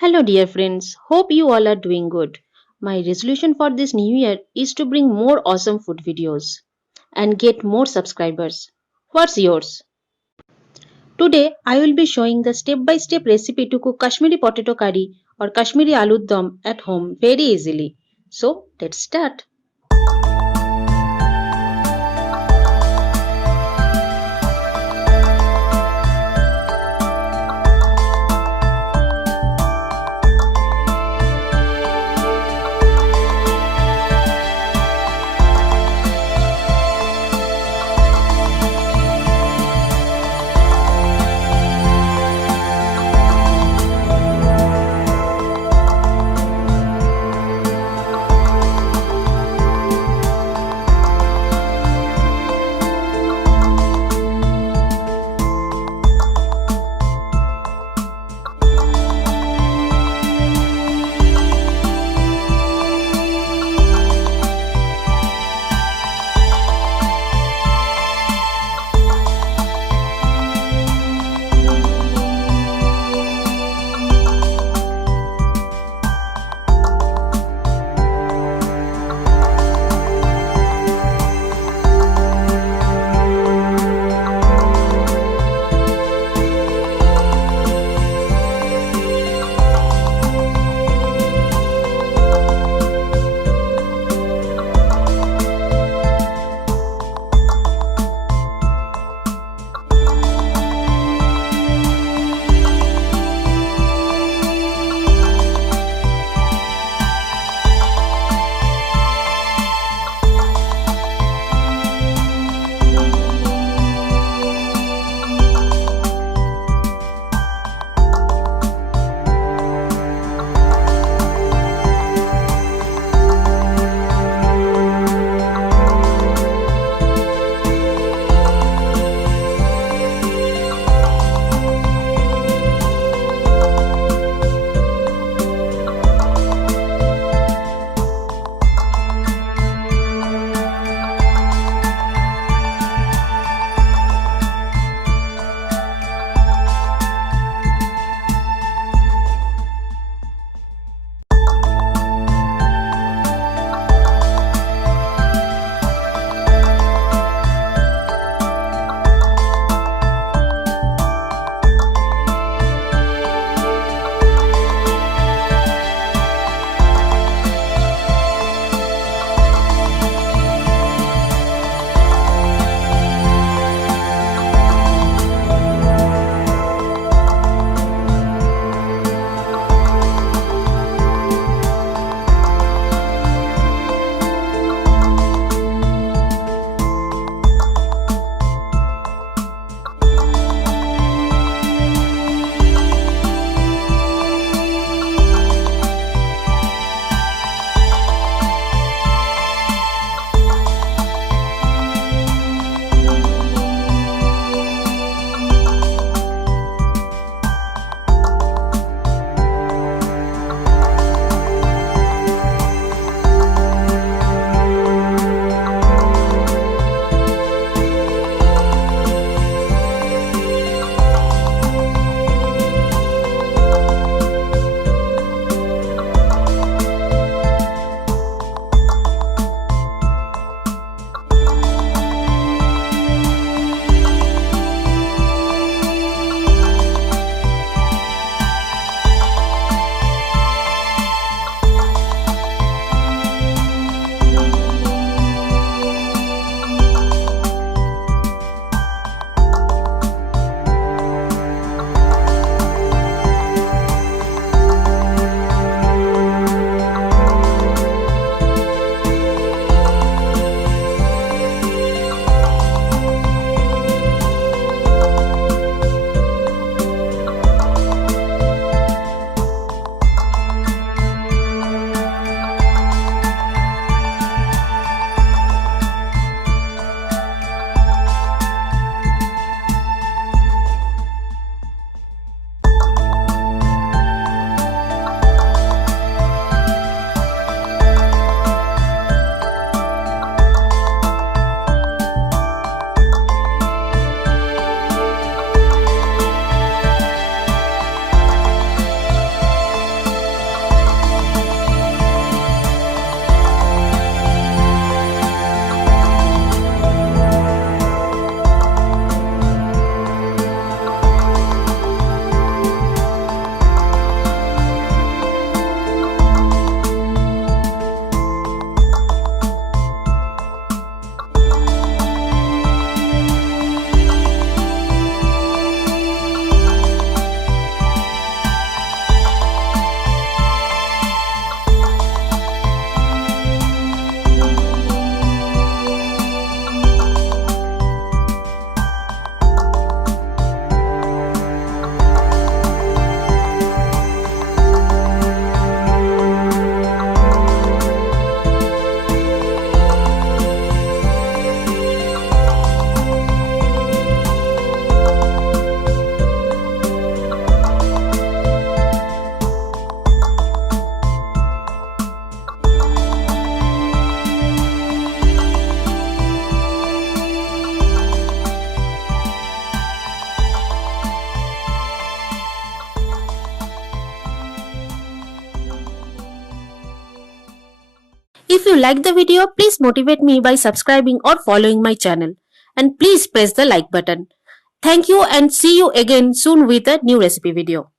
Hello, dear friends. Hope you all are doing good. My resolution for this new year is to bring more awesome food videos and get more subscribers. What's yours? Today, I will be showing the step by step recipe to cook Kashmiri potato curry or Kashmiri aloo dum at home very easily. So, let's start. If you like the video, please motivate me by subscribing or following my channel. And please press the like button. Thank you and see you again soon with a new recipe video.